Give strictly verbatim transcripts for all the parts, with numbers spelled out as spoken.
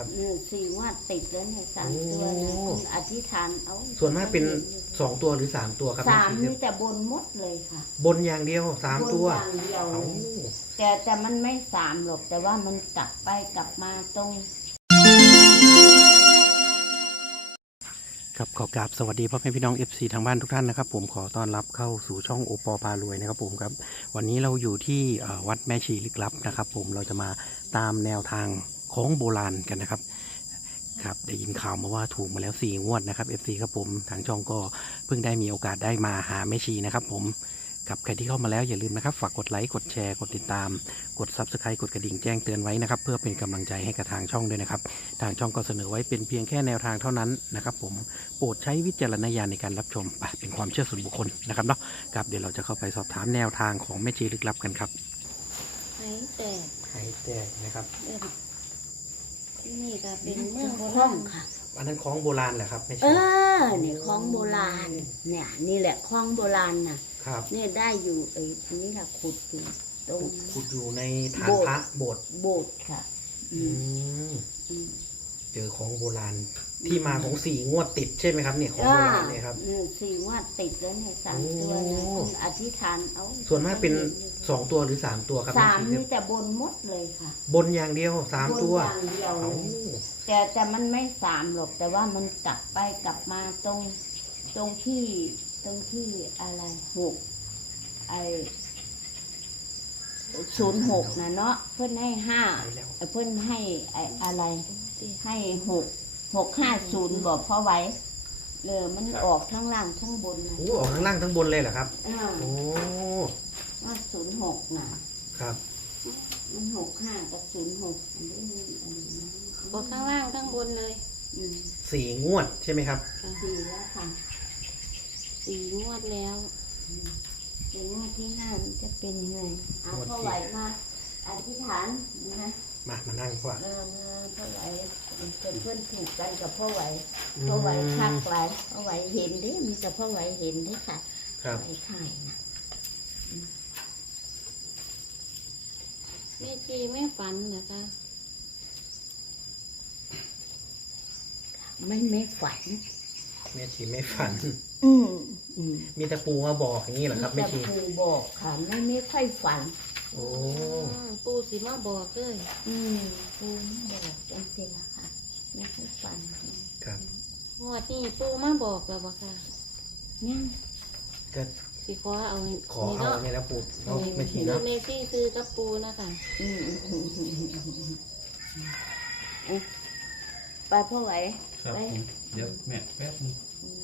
ครับสี่งวดติดแล้วเนี่ยสามตัวนะคุณอธิษฐานเอาส่วนมากเป็นสองตัวหรือสามตัวครับสามนี่แต่บนหมดเลยค่ะบนอย่างเดียวสามตัวบนอย่างเดียวเลยแต่แต่มันไม่สามหรอกแต่ว่ามันกลับไปกลับมาตรงครับขอกราบสวัสดีพ่อแม่พี่น้อง เอฟ ซี ทางบ้านทุกท่านนะครับผมขอต้อนรับเข้าสู่ช่องโอปอพารวยนะครับผมครับวันนี้เราอยู่ที่วัดแม่ชีลึกลับนะครับผมเราจะมาตามแนวทางของโบราณกันนะครับครับได้ยินข่าวมาว่าถูกมาแล้วสี่งวดนะครับ เอฟ ซี ครับผมทางช่องก็เพิ่งได้มีโอกาสได้มาหาแม่ชีนะครับผมกับใครที่เข้ามาแล้วอย่าลืมนะครับฝากกดไลค์กดแชร์กดติดตามกด ซับสไครบ์ กดกระดิ่งแจ้งเตือนไว้นะครับเพื่อเป็นกำลังใจให้กับทางช่องด้วยนะครับทางช่องก็เสนอไว้เป็นเพียงแค่แนวทางเท่านั้นนะครับผมโปรดใช้วิจารณญาณในการรับชมเป็นความเชื่อส่วนบุคคลนะครับเนาะครับเดี๋ยวเราจะเข้าไปสอบถามแนวทางของแม่ชีลึกลับกันครับไหแตกไหแตกนะครับที่นี่ก็เป็นเมืองโบราณค่ะอันนั้นของโบราณแหละครับแม่ชีเออเนี่ยของโบราณเนี่ยนี่แหละของโบราณน่ะครับเนี่ยได้อยู่ไอ้นี่แหละขุดอยู่ตรงขุดอยู่ในฐานพระโบสถ์โบสถ์ค่ะอืมเจอของโบราณที่มาของสี่งวดติดใช่ไหมครับเนี่ยของโบราณเนี่ยครับสี่งวดติดแล้วเนี่ยสามตัวนะคุณอธิษฐานเอาส่วนมากเป็นสองตัวหรือสามตัวครับสามนี่แต่บนหมดเลยค่ะบนอย่างเดียวสามตัวบนอย่างเดียวแต่แต่มันไม่สามหรอกแต่ว่ามันกลับไปกลับมาตรงตรงที่ตรงที่อะไรหกไอศูนย์หกนะเนาะเพื่อนให้ห้าเพื่อนให้ไออะไรให้หกหกห้าศูนย์บอกพ่อไว้เลยมันออกทั้งล่างทั้งบนนะโอ้ออกทั้งล่างทั้งบนเลยเหรอครับโอ้ว่าศูนย์หกนะครับมันหกห้ากับศูนย์หกอันนี้ออกทั้งล่างทั้งบนเลยสี่งวดใช่ไหมครับสี่แล้วค่ะสี่งวดแล้วเป็นงวดที่ห้ามันจะเป็นยังไงเอาพ่อไหวมาอธิษฐานนะมามานั่งพ่อเออพ่อไหวเป็นเพื่อนถูกกันกับพ่อไหวพ่อไหวคักไหวพ่อไหวเห็นดิมีแต่พ่อไหวเห็นดิค่ะครับไหวไข่นะแม่ชีไม่ฝันเหรอคะไม่ไม่ฝันแม่ชีไม่ฝันอืมมีตะปูมาบอกอย่างนี้เหรอครับแม่ชีตะปูบอกค่ะไม่ไม่ค่อยฝันโอ้ปูสิมาบอกเลยอืมปูบอกจังสิละค่ะไม่ค่อยฝันครับงวดนี้ปูมาบอกแล้วบ่ค่ะยังก็สิขอเอาขอเอาเนี่ยแล้วปูเอาไม่ชีเนาะเมซี่ซื้อกับปูนะคะอืมไปพ่อไหวครับเดี๋ยวแม่แป๊บนึง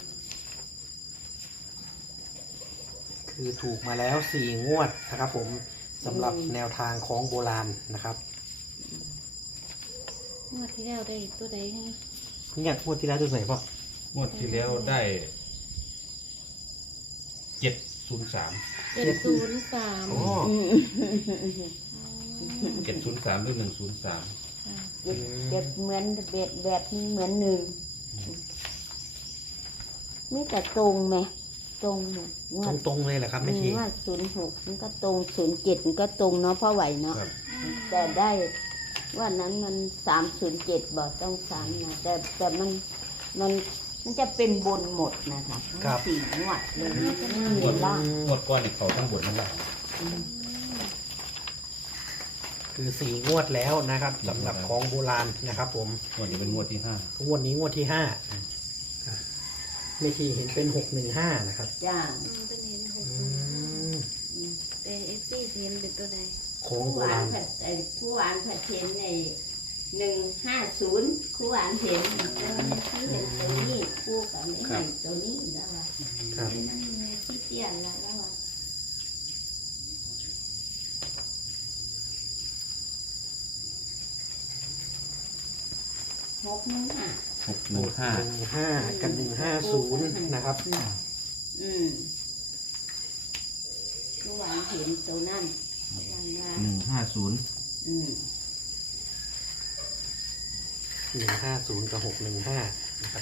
คือถูกมาแล้วสี่งวดนะครับผมสำหรับแนวทางของโบราณนะครับงวดที่แล้วได้ตัวใดให้เนี่ยงวดที่แล้วตัวไหนพ่องวดที่แล้วได้เจ็ดศูนย์สามเจ็ดศูนย์สามเจ็ดศูนย์สามหรือหนึ่งศูนย์สามเจ็บเหมือนเบ็ดแบบนี้เหมือนหนึ่งนี่แต่ตรงไหมตรงหมดตรงตรงเลยแหละครับไม่ชีว่าศูนย์หกมันก็ตรงศูนย์เจ็ดมันก็ตรงเนาะพ่อไหวเนาะแต่ได้ว่านั้นมันสามศูนย์เจ็ดบอกต้องสามนะแต่แต่มันมันมันจะเป็นบนหมดนะคะสี่งวดเลยไม่มีล่างงวดก้อนอีกเขาทั้งบนทั้งล่างคือสี่งวดแล้วนะครับสำหรับของโบราณนะครับผมงวดนี้เป็นงวดที่ห้างวดนี้งวดที่ห้าไม่ชีเห็นเป็นหกหนึ่งห้านะครับจ้าเป็นเห็นหกแต่เอฟซีเห็นเป็นตัวใดของโบราณผู้หวานผัดเห็นในหนึ่งห้าศูนย์ผู้หวานเห็นแล้วที่เห็นตัวนี้คู่กับไม่เห็นตัวนี้แล้วว่าไม่นั่งในที่เตี้ยแล้วแล้วว่าหกหนึ่งห้าหกหนึ่งห้าหนึ่งห้ากับหนึ่งห้าศูนย์นะครับอืมผู้หวานเห็นตัวนั่นหนึ่งห้าศูนย์อืมหนึ่งห้าศูนย์กับหกหนึ่งห้านะครับ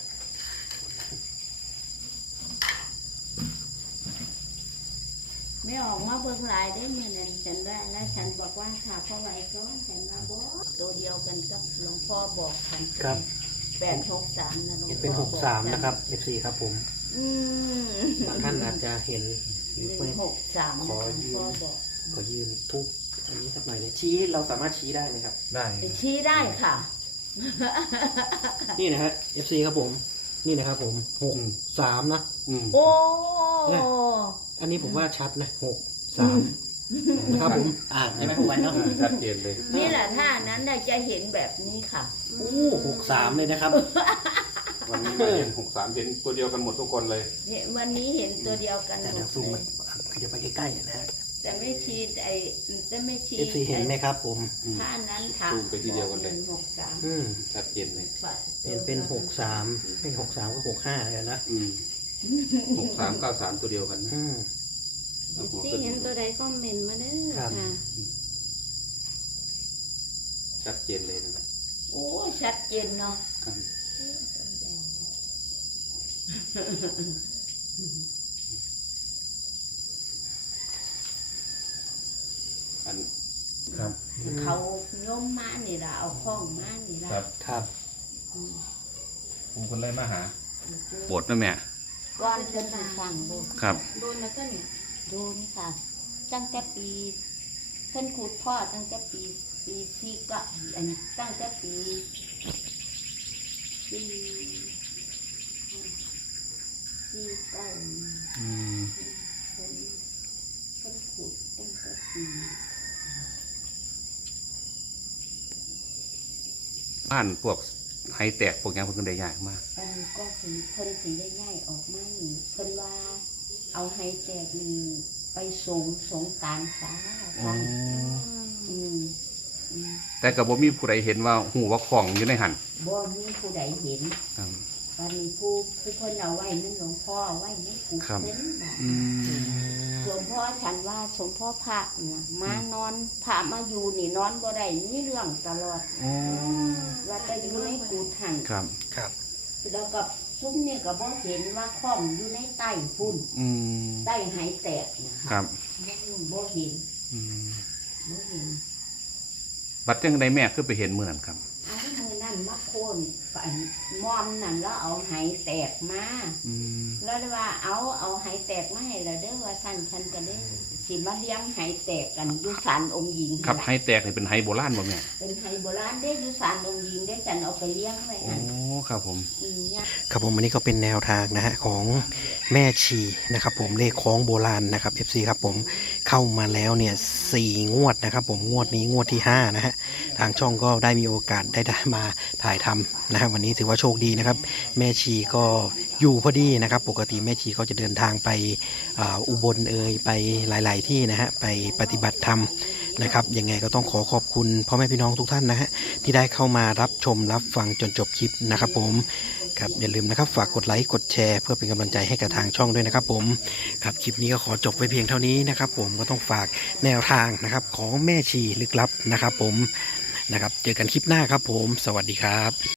แม่ไม่ออกมาเบิ่งหลายได้เมื่อนั้นฉันได้แล้วฉันบอกว่าค่ะพ่อไหวก็ฉันมาบอกตัวเดียวกันกับหลวงพ่อบอกฉันครับแปดหกสามนะหลวงพ่อเป็นหกสามอกฉันะครับ เอฟซีครับผมอืมบางท่านอาจจะเห็นหนึ่งหกสามขอยืมพ่อบอกขอยืนทุบอันนี้สักหน่อยเลยชี้เราสามารถชี้ได้ไหมครับได้ชี้ได้ค่ะนี่นะฮะ เอฟซีครับผม นี่นะครับผมหกสามนะอืมโอ้เนี่ย อันนี้ผมว่าชัดนะหกสามนะครับผม อ่าใช่ไหมผมไว้เนาะชัดเจนเลยนี่แหละถ้านั้นน่ะจะเห็นแบบนี้ค่ะโอ้หกสามเลยนะครับวันนี้มาเห็นหกสามเห็นตัวเดียวกันหมดทุกคนเลยเนี่ยวันนี้เห็นตัวเดียวกันหแต่มเดี๋ยวดซูมเลมาย ขยับไปใกล้ๆนะฮะแต่ไม่ชีดไอ้จะไม่ชีเอฟซีเห็นไหมครับผมถ้าอันนั้นถามซูมไปทีเดียวกันเลยหกสามอืมชัดเจนเลยเห็นเป็นหกสามไม่หกสามก็หกห้าเลยนะอืมหกสามเก้าสามตัวเดียวกันนะอืมเอาหัวที่ขึ้นเห็นตัวใดก็เมนมาเด้อครับค่ะชัดเจนเลยนะโอ้ชัดเจนเนาะครับ อันครับเขาโน้มมานี่ละเอาข้องมานี่ละครับครับผมคนเลยมาหาปวดนะแม่ก้อนเพิ่นไปสั่งโบครับโดนแล้วก็เนี่ยดูนี่ค่ะ ตั้งแต่ปีเพิ่นขุดพ่อตั้งแต่ปีปีสี่ก็อันตั้งแต่ปีปีสี่เก้าอืมเพิ่นเพิ่นขุดตั้งแต่ปีบ้านพวกไฮแตกพวกยังเพิ่งได้ยากมากอันนี้ก็คือเพิ่นสีได้ง่ายออกมานี่เพิ่นว่าเอาให้แจกนี่ไปสงสงกรารสาค่ะอืมอืมแต่กับบ่มีผู้ใดเห็นว่าหูว่าของอยู่ในหันบ่มีผู้ใดเห็นครับตอนนี้ผู้ผู้เพิ่นเอาไว้นั่นหลวงพ่อเอาไว้ในกุฏิครับเพิ่นบอกอืมหลวงพ่อฉันว่าสมพ่อพระน่ะมานอนพระมาอยู่นี่นอนบ่ได้มีเรื่องตลอดอ๋อว่าแต่อยู่ในกุฏิหันครับครับแล้วก็ซุ้มนี่ก็บ่เห็นว่าข้อมอยู่ในใต้พุ่นอืมใต้ไหแตกนะะครับบ่เห็นอืมบ่เห็นบัดจังไดแม่คือไปเห็นมื้อนั้นครับเอามือนั่นมาโคนไปมอมนั่นแล้วเอาไหแตกมาอืมแล้วเลยว่าเอาเอาไหแตกมาให้แล้วเด้อว่าสั่นฉันก็เลยสิมาเลี้ยงไหแตกกันอยู่ศาลองค์หญิงครับไฮนั่นล่ะแตกนี่เป็นไฮโบราณบ่แม่เป็นไหโบราณเด้อยู่ศาลองค์หญิงได้ฉันเอาไปเลี้ยงไว้โอ้หั่นครับผมอืมเนี่ยครับผมอันนี้ก็เป็นแนวทางนะฮะของแม่ชีนะครับผมเลขของโบราณนะครับ เอฟซีครับผมเข้ามาแล้วเนี่ยสี่งวดนะครับผมงวดนี้งวดที่ห้านะฮะทางช่องก็ได้มีโอกาสได้ได้มาถ่ายทำนะครับวันนี้ถือว่าโชคดีนะครับ แม่ชีก็อยู่พอดีนะครับ ปกติแม่ชีก็จะเดินทางไปอ่าอุบลเอ่ยไปหลาย ๆ ที่นะฮะไปปฏิบัติธรรมนะครับยังไงก็ต้องขอขอบคุณพ่อแม่พี่น้องทุกท่านนะฮะที่ได้เข้ามารับชมรับฟังจนจบคลิปนะครับผมครับอย่าลืมนะครับฝากกดไลค์กดแชร์เพื่อเป็นกำลังใจให้กับทางช่องด้วยนะครับผมครับคลิปนี้ก็ขอจบไว้เพียงเท่านี้นะครับผมก็ต้องฝากแนวทางนะครับของแม่ชีลึกลับนะครับผมนะครับเจอกันคลิปหน้าครับผมสวัสดีครับ